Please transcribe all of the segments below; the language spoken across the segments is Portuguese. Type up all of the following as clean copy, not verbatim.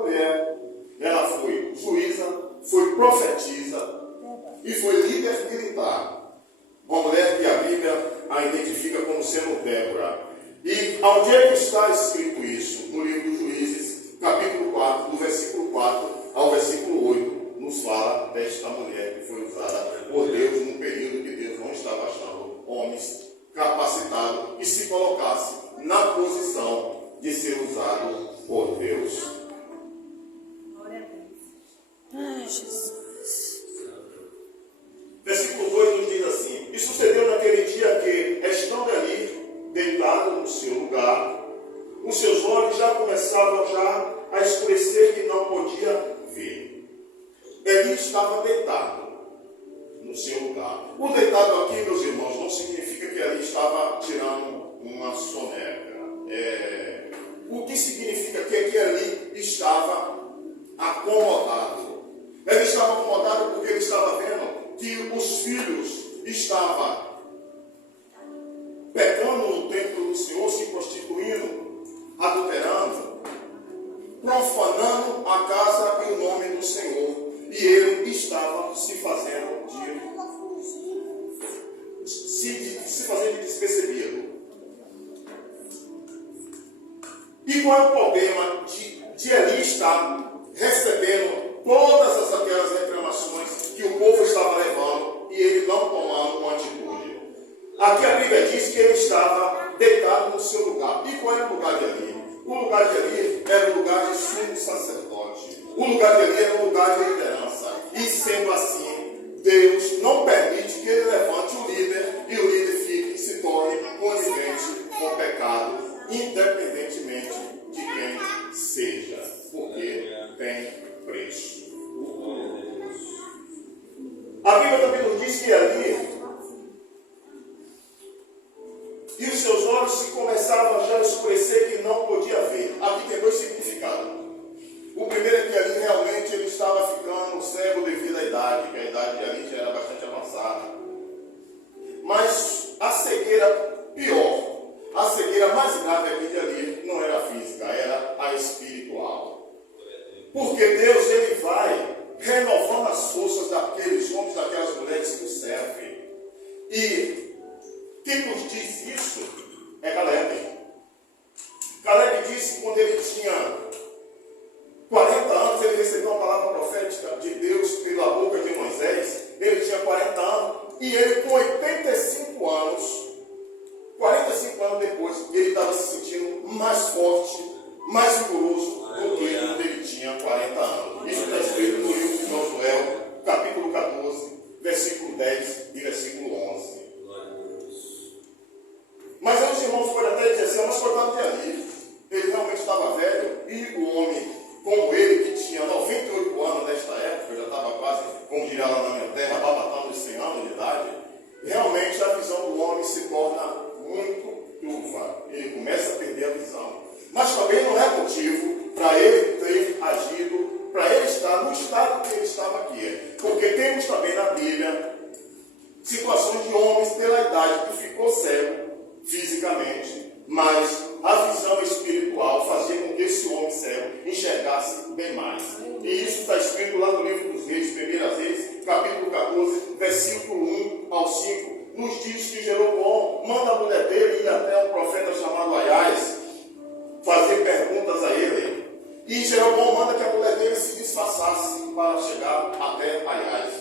mulher. Ela foi juíza, foi profetisa e foi líder militar. Uma mulher que a Bíblia a identifica como sendo Débora. E onde é que está escrito isso? No livro dos Juízes, capítulo 4, do versículo 4 ao versículo 8, nos fala desta mulher que foi usada por Deus num período que Deus não estava achando homens capacitados que se colocasse na posição de ser usado por Deus. Glória a Deus. Ai, Jesus. Versículo 2 nos diz assim: e sucedeu naquele dia que, estando ali, deitado no seu lugar, os seus olhos já começavam a escurecer que não podia ver. Ele estava deitado no seu lugar. O deitado aqui, meus irmãos, não significa que ali estava tirando uma soneca. O que significa que ali estava acomodado. Ele estava acomodado porque ele estava vendo que os filhos estavam pecando no templo do Senhor, se prostituindo, adulterando, profanando a casa e o nome do Senhor. E ele estava se fazendo de despercebido. E qual é o problema de ele estar recebendo todas aquelas reclamações que o povo estava levando e ele não tomando uma atitude? Aqui a Bíblia diz que ele estava deitado no seu lugar. E qual era o lugar de ali? O lugar de ali era o lugar de sumo sacerdote. O lugar de ali era um lugar de liderança. E sendo assim, Deus não permite que ele levante o líder e o líder se torne conivente com o pecado, independentemente de quem seja, porque tem preço. A Bíblia também nos diz que ali, e os seus olhos se começavam já a escurecer que não podia ver. Aqui tem dois significados. O primeiro é que ali realmente ele estava ficando cego devido à idade, que a idade de ali já era bastante avançada. Mas a cegueira pior, a cegueira mais grave aqui de ali não era a física, era a espiritual. Porque Deus, ele vai renovando as forças daqueles homens, daquelas mulheres que o servem. E quem nos diz isso é Caleb. Caleb disse que quando ele tinha 40 anos, ele recebeu a palavra profética de Deus pela boca de Moisés. Ele tinha 40 anos e ele com 85 anos, 45 anos depois, ele estava se sentindo mais forte, mais vigoroso do que quando ele tinha 40 anos. Isso está escrito no livro de Josué, capítulo 14, versículo 10 e versículo 11. Mas aí os irmãos podem até dizer assim, mas coitado de ali, ele realmente estava velho, e o homem como ele, que tinha 98 anos nesta época, já estava quase, como diria lá na minha terra, babatando os 100 anos de idade, realmente a visão do homem se torna muito turva, ele começa a perder a visão. Mas também não é motivo para ele ter agido, para ele estar no estado que ele estava aqui. Porque temos também na Bíblia situações de homens pela idade que ficou cego fisicamente, mas a visão espiritual fazia com que esse homem cego enxergasse bem mais. E isso está escrito lá no livro dos Reis, 1 Reis, capítulo 14, versículo 1 ao 5. Nos diz que Jeroboão manda a mulher dele ir até um profeta chamado Aias, fazer perguntas a ele. E Jeroboão manda que a mulher dele se disfarçasse para chegar até Aias.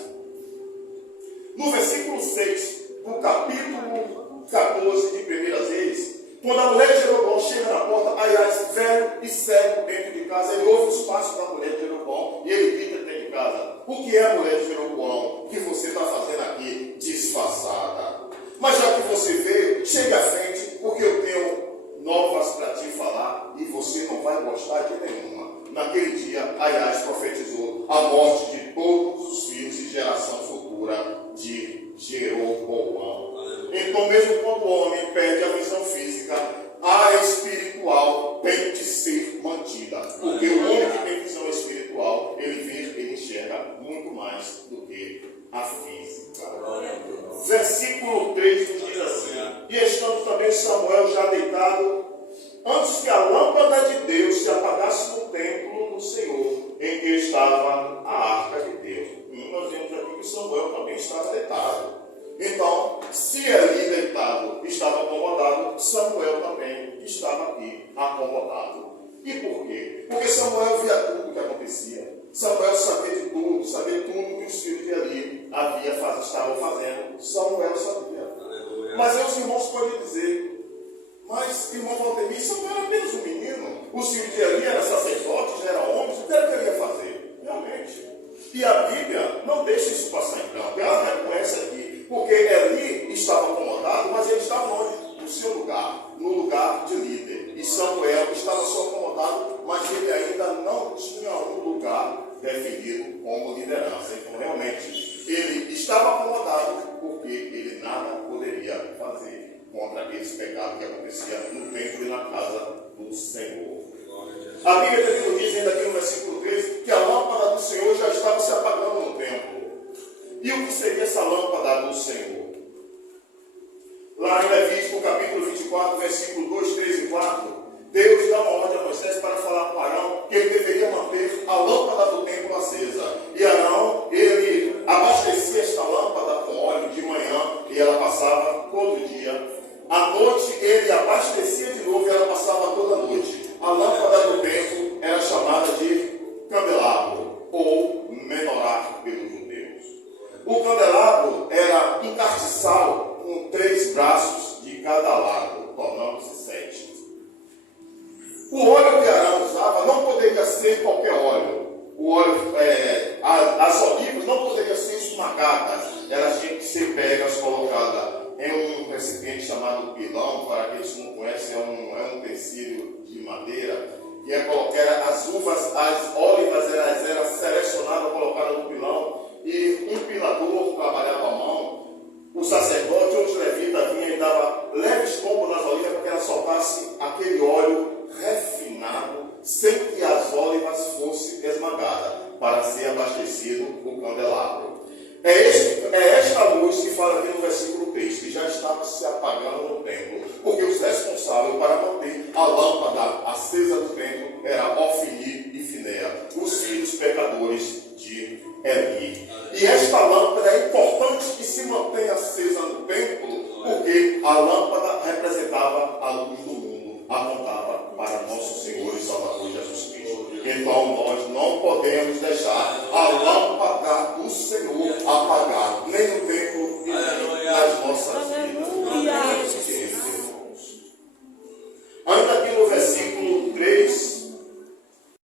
No versículo 6 do capítulo 14 de 1 Reis, quando a mulher de Jeroboão chega na porta, Aias, velho e cego dentro de casa, ele ouve os passos da mulher de Jeroboão e ele grita dentro de casa: o que é a mulher de Jeroboão que você está fazendo aqui disfarçada? Mas já que você veio, chegue à frente, porque eu tenho novas para te falar e você não vai gostar de nenhuma. Naquele dia, Aias profetizou a morte de todos os filhos de geração futura de Jeroboão. Então, mesmo quando o homem perde a visão física, a espiritual tem de ser mantida. Porque o homem que tem visão espiritual, ele vê, ele enxerga muito mais do que a física. Versículo 3 nos diz assim: e estando também Samuel já deitado, antes que a lâmpada de Deus se apagasse no templo do Senhor. estava a arca de Deus. Nós vemos aqui que Samuel também estava deitado. Então, se ali deitado estava acomodado, Samuel também estava aqui acomodado. E por quê? Porque Samuel via tudo o que acontecia. Samuel sabia de tudo, sabia tudo que os filhos de Eli estavam fazendo. Samuel sabia. Mas aí os irmãos podem dizer, mas irmão Valdemir, Samuel era apenas um menino. Os filhos de Eli eram sacerdotes, eram homens, o que ele ia fazer? Realmente. E a Bíblia não deixa isso passar em branco. Ela reconhece aqui. Porque Eli estava acomodado, mas ele estava onde? No seu lugar, no lugar de líder. E Samuel estava só acomodado, mas ele ainda não tinha um lugar definido como liderança. Então, realmente, ele estava acomodado porque ele nada poderia fazer contra aqueles pecados que aconteciam no templo e na casa do Senhor. A Bíblia também diz, ainda aqui no versículo 13, que a lâmpada do Senhor já estava se apagando no templo. E o que seria essa lâmpada do Senhor? Lá em Levítico, capítulo 24, versículo 2, 3 e 4, Deus dá uma ordem a Moisés para falar com Arão que ele deveria manter a lâmpada do templo acesa. E Arão, ele abastecia esta lâmpada com óleo de manhã e ela passava todo dia. À noite ele abastecia de novo e ela passava toda noite. A lâmpada do templo era chamada de candelabro ou menorá pelos judeus. O candelabro era um castiçal com 3 braços de cada lado, tornando-se 7. O óleo que Arão usava não poderia ser qualquer óleo. O óleo, as olivas não poderiam ser esmagadas. Elas tinham que ser pegas, colocadas em um recipiente chamado pilão. Para aqueles que não conhecem, é um utensílio de madeira. E é colocar as uvas, as olivas, elas eram selecionadas, colocadas no pilão. E um pilador trabalhava à mão. O sacerdote ou os levitas vinha e dava leves pombos nas olivas para que ela soltasse aquele óleo refinado, sem que as ólivas fossem esmagadas, para ser abastecido o candelabro. É esta luz que fala aqui no versículo 3, que já estava se apagando no templo, porque os responsáveis para manter a lâmpada acesa do templo eram Ofni e Finéia, os filhos pecadores de Eli. E esta lâmpada é importante que se mantenha acesa no templo, porque a lâmpada representava a luz do mundo, apontava para nosso Senhor e Salvador Jesus Cristo. Então nós não podemos deixar a lâmpada do Senhor apagar, nem no templo e nem nas nossas vidas.